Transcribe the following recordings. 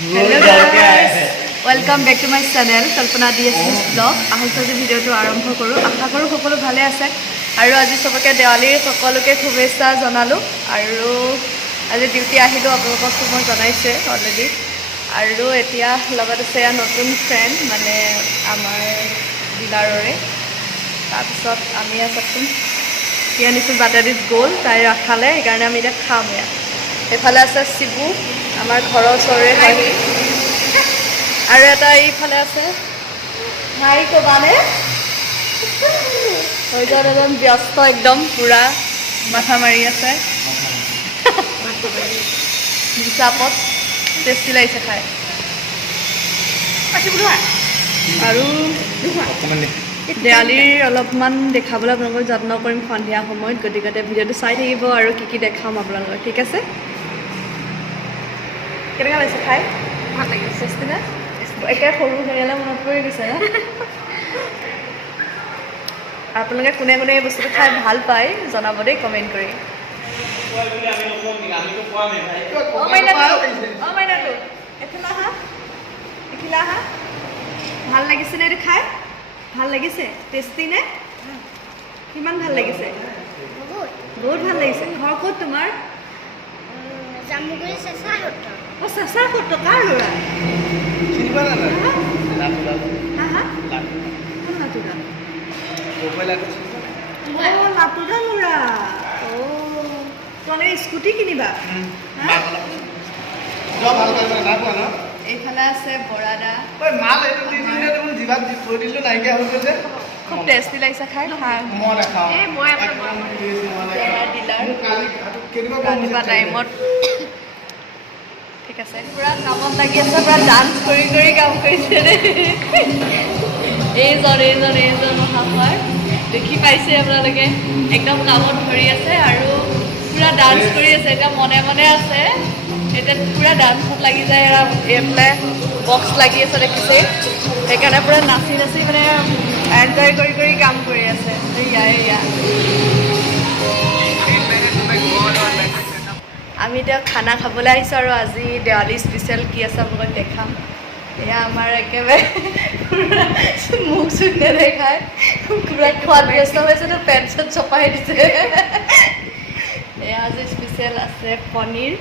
Hello guys, welcome back to my channel Kalpana DS's vlog. আহক আজি ভিডিওটো আৰম্ভ কৰো। আশা কৰো সকলো ভালে আছে আৰু আজি সবকে দেৱালীৰ সকলোকে শুভেচ্ছা জনালো আৰু আজি ডিউটি আহিলো আপোনালোকক মই জনাইছে অলৰেডি আৰু এতিয়া লগত আছে নতুন ফ্ৰেন্ড মানে আমাৰ ডিলাৰৰে তাৰপিছত আমি আছাচোন ইয়ানিছো বাটাৰিজ গোল তাই ৰাখালে সেইকাৰণে আমি এটা খাম ইয়া এফালে আছে শিবু আমাৰ ঘৰৰ ওচৰৰে হয় আৰু এটা এইফালে আছে হাই কবানে হয়জন এজন ব্যস্ত একদম পুৰা মাথা মাৰি আছে হিচাপত টেষ্টি লাগিছে খাই আৰু দেৱালীৰ অলপমান দেখাবলৈ আপোনালোকক যত্ন কৰিম সন্ধিয়া সময়ত গতিকে ভিডিঅ'টো চাই থাকিব আৰু কি দেখাম আপোনালোকক ঠিক আছে কেনেকুৱা লাগিছে খাই ভাল লাগিছে টেষ্টি নে একে সৰু হেৰিয়ালে মনত পৰি গৈছে আপোনালোকে কোনে কোনে এই বস্তুটো খাই ভাল পায় জনাব দেই কমেণ্ট কৰি ভাল লাগিছে নে এইটো খাই ভাল লাগিছে টেষ্টি নে কিমান ভাল লাগিছে বহুত ভাল লাগিছে ঘৰ ক'ত তোমাৰ জামুগুৰি চেঁচা সত্ৰ ও চেঁচা সত্ৰ কাৰ ল'ৰা চিনিবা না হা হা কোন লাটুদা লাটুদা ল'ৰা তোমালোকে স্কুটি কিনিবা এইফালে আছে বৰাদা খুব টেষ্টি লাগিছে খাই ৰাতিপুৱা টাইমত ঠিক আছে পুৰা কামত লাগি আছে পুৰা ডান্স কৰি কাম কৰিছে এইজন মহাশয় দেখি পাইছে আপোনালোকে একদম কামত ধৰি আছে আৰু পুৰা ডান্স কৰি আছে এতিয়া মনে মনে আছে এতিয়া পুৰা ডান্সত লাগি যায় এইফালে বক্স লাগি আছে দেখিছে সেইকাৰণে পুৰা নাচি মানে এনজয় কৰি কাম কৰি আছে এয়া আমি এতিয়া খানা খাবলৈ আহিছোঁ আৰু আজি দেৱালী স্পেচিয়েল কি আছে আপোনালোকক দেখাম এয়া আমাৰ একেবাৰে মুখ চুখ নেদেখাই পুৰা খোৱাত ব্যস্ত হৈছে তো পেণ্ট চেণ্ট চপাই দিছে এয়া আজি স্পেচিয়েল আছে পনীৰ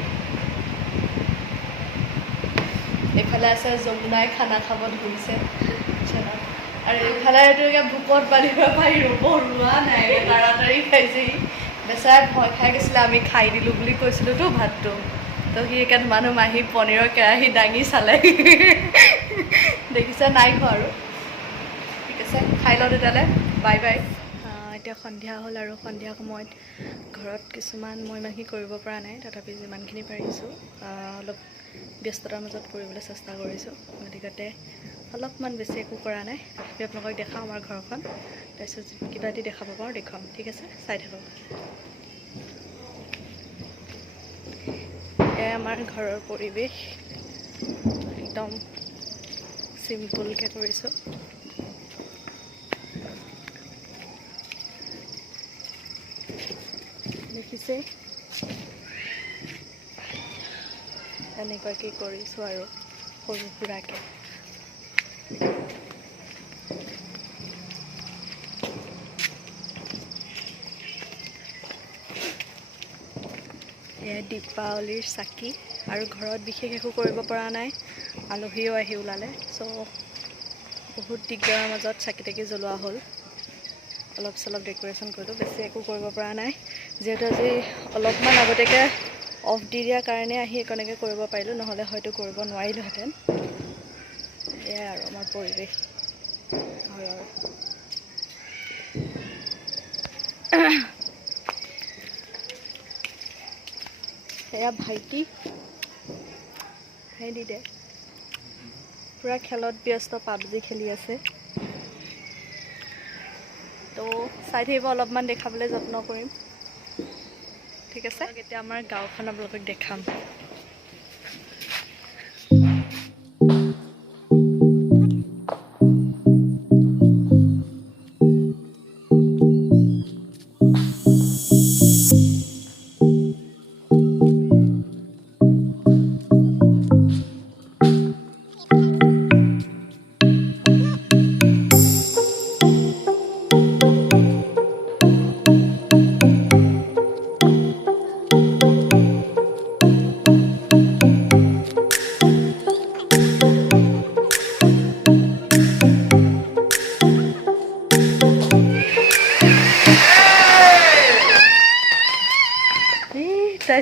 এইফালে আছে যমুনাই খানা খাব ধৰিছে আৰু এইফালে এইটো ভোকত বালিব পাৰি ৰোৱা নাই তাড়াতাড়ি খাইছেহি বেচাই ভয় খাই গৈছিলে আমি খাই দিলোঁ বুলি কৈছিলোঁতো ভাতটো তো সি একে মানুহ আহি পনীৰৰ কেৰাহী দাঙি চালে দেখিছে নাই খোৱা আৰু ঠিক আছে খাই লওঁ তেতিয়াহ'লে বাই বাই এতিয়া সন্ধিয়া হ'ল আৰু সন্ধিয়া সময়ত ঘৰত কিছুমান মই ইমানখিনি কৰিব পৰা নাই তথাপি যিমানখিনি পাৰিছোঁ অলপ ব্যস্ততাৰ মাজত কৰিবলৈ চেষ্টা কৰিছোঁ গতিকে অলপমান বেছি একো কৰা নাই তথাপি আপোনালোকক দেখাওঁ আমাৰ ঘৰখন তাৰপিছত কিবা এটি দেখাব পাৰোঁ দেখুৱাম ঠিক আছে চাই থাকক এয়া আমাৰ ঘৰৰ পৰিৱেশ একদম চিম্পুলকৈ কৰিছোঁ দেখিছে এনেকুৱাকৈ কৰিছোঁ আৰু সৰু সুৰাকৈ এয়া দীপাৱলীৰ চাকি আৰু ঘৰত বিশেষ একো কৰিব পৰা নাই আলহীও আহি ওলালে চ' বহুত দিগদাৰৰ মাজত চাকি তাকি জ্বলোৱা হ'ল অলপ চলপ ডেক'ৰেশ্যন কৰিলোঁ বেছি একো কৰিব পৰা নাই যিহেতু আজি অলপমান আগতীয়াকৈ অফ দি দিয়াৰ কাৰণে আহি একণকৈ কৰিব পাৰিলোঁ নহ'লে হয়তো কৰিব নোৱাৰিলোহেঁতেন এয়াই আৰু আমাৰ পৰিৱেশ ঘৰৰ এয়া ভাইটি হাই দি দে পুৰা খেলত ব্যস্ত পাবজি খেলি আছে তো চাই থাকিব অলপমান দেখাবলৈ যত্ন কৰিম ঠিক আছে এতিয়া আমাৰ গাঁওখন আপোনালোকক দেখাম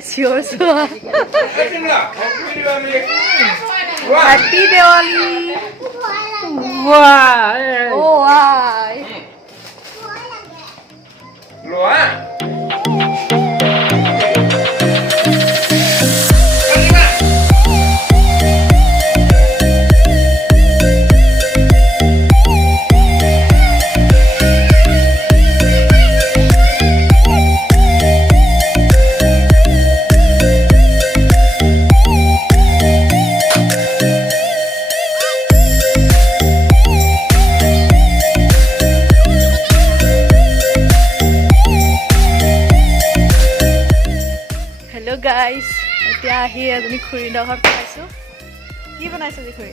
চিঞৰ চোৱা হেপী দেৱালী ও আই হেল্ল' গাইজ এতিয়া আহি এজনী খুৰীৰ ঘৰত পাইছোঁ কি বনাইছে আজি খুৰী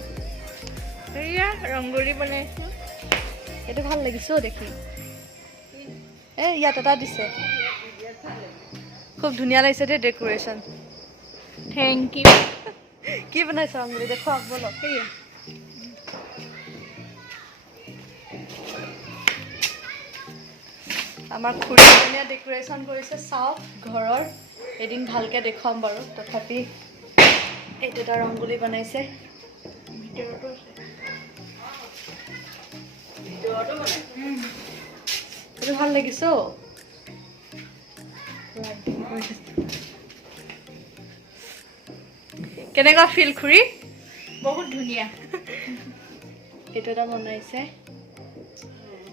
এয়া ৰংগোলী বনাইছোঁ এইটো ভাল লাগিছে দেখি এই ইয়াত এটা দিছে খুব ধুনীয়া লাগিছে দেই ডেক'ৰেশ্যন থেংক ইউ কি বনাইছে ৰংগোলী দেখুৱাওক ব'লক সেয়া আমাৰ খুৰী ধুনীয়া ডেক'ৰেশ্যন কৰিছে চাওক ঘৰৰ এদিন ভালকৈ দেখুৱাম বাৰু তথাপি এইটো এটা ৰংগোলী বনাইছে ভিতৰতো এইটো ভাল লাগিছে কেনেকুৱা ফিল খুৰী বহুত ধুনীয়া এইটো এটা বনাইছে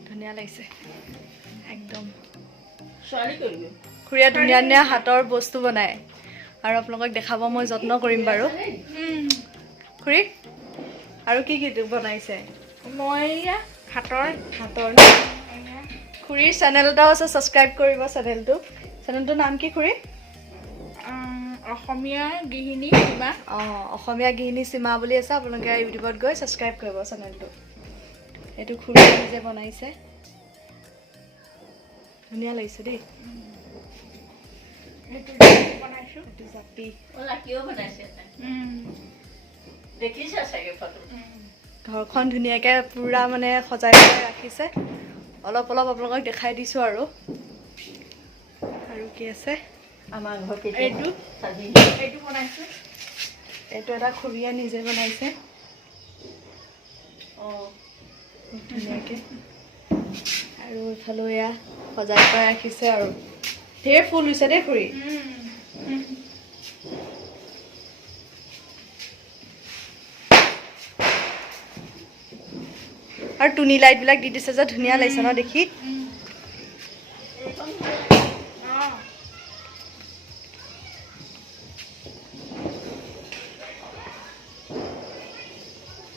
ধুনীয়া লাগিছে একদম ছোৱালী কৰিব খুৰীয়ে ধুনীয়া ধুনীয়া হাতৰ বস্তু বনায় আৰু আপোনালোকক দেখাব মই যত্ন কৰিম বাৰু খুৰী আৰু কি কি বনাইছে মই এয়া হাতৰ খুৰীৰ চেনেল এটাও আছে ছাবস্ক্ৰাইব কৰিব চেনেলটোৰ নাম কি খুৰী অসমীয়া গৃহিণী সীমা অসমীয়া গৃহিণী সীমা বুলি আছে আপোনালোকে ইউটিউবত গৈ ছাবস্ক্ৰাইব কৰিব চেনেলটো এইটো খুৰী নিজে বনাইছে ধুনীয়া লাগিছে দেই বনাইছোঁ এইটো জাপি দেখিছা চাগে ফটো ঘৰখন ধুনীয়াকৈ পূৰা মানে সজাই পৰাই ৰাখিছে অলপ অলপ আপোনালোকক দেখাই দিছোঁ আৰু কি আছে আমাৰ ঘৰত এইটো বনাইছোঁ এইটো এটা খুৰীয়ে নিজে বনাইছে ধুনীয়াকৈ আৰু ইফালে এয়া সজাই পৰাই ৰাখিছে আৰু ঢেৰ ফুল হৈছে দেই খুৰী আৰু টুনি লাইটবিলাক দি দিছে যে ধুনীয়া লাগিছে ন দেখি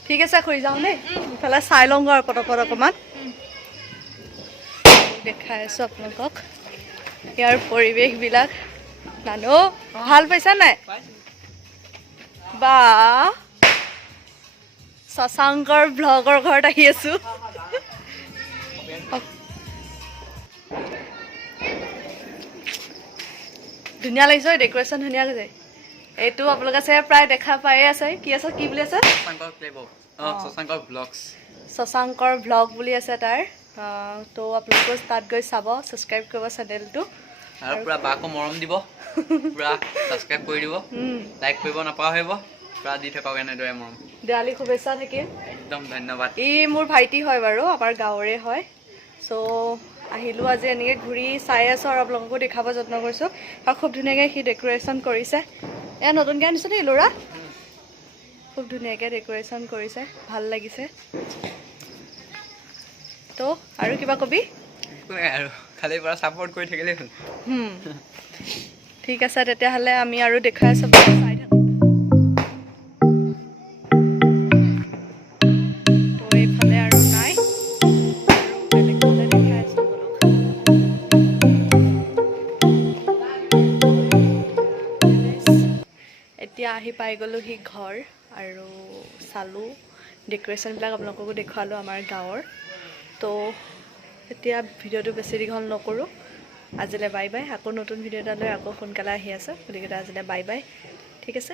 ঠিক আছে খুৰী যাওঁ দেই ইফালে চাই লওঁগৈ আৰু পটপট অকণমান দেখাই আছোঁ আপোনালোকক ইয়াৰ পৰিৱেশবিলাক নানো ভাল পাইছা নাই বা শশাংকৰ ব্লগৰ ঘৰত আহি আছোঁ ধুনীয়া লাগিছে ডেক'ৰেশ্যন ধুনীয়া লাগিছে এইটো আপোনালোকে চাগে প্ৰায় দেখা পায়ে আছে কি আছে কি বুলি আছে শশাংকৰ ব্লগ বুলি আছে তাৰ তো আপোনালোকে তাত গৈ চাব ছাবস্ক্ৰাইব কৰিব চেনেলটো আৰু পুৰা বাকো মৰম দিব পুৰা ছাবস্ক্ৰাইব কৰি দিব লাইক কৰিব নাপাহৰিব পুৰা দি থাকক এনেদৰে মৰম দেৱালী শুভেচ্ছা থাকিল একদম ধন্যবাদ ই মোৰ ভাইটি হয় বাৰু আমাৰ গাঁৱৰে হয় চ' আহিলোঁ আজি এনেকৈ ঘূৰি চাই আছোঁ আৰু আপোনালোককো দেখাব যত্ন কৰিছোঁ আৰু খুব ধুনীয়াকৈ সি ডেক'ৰেশ্যন কৰিছে এয়া নতুনকৈ আনিছোঁ দেই ল'ৰা খুব ধুনীয়াকৈ ডেক'ৰেশ্যন কৰিছে ভাল লাগিছে তো আৰু কিবা কবি আৰু খালি পৰা ছাপোৰ্ট কৰি থাকিলেই হ'ল ঠিক আছে তেতিয়াহ'লে আমি আৰু দেখাই আছোঁ চাই থাকোঁ তো এইফালে আৰু নাই বেলেগ ফালে দেখাই আছোঁ এতিয়া আহি পাই গ'লোহি ঘৰ আৰু চালোঁ ডেক'ৰেশ্যনবিলাক আপোনালোককো দেখুৱালোঁ আমাৰ গাঁৱৰ তো এতিয়া ভিডিঅ'টো বেছি দীঘল নকৰোঁ আজিলৈ বাই বাই আকৌ নতুন ভিডিঅ' এটা লৈ আকৌ সোনকালে আহি আছোঁ গতিকে আজিলৈ বাই বাই ঠিক আছে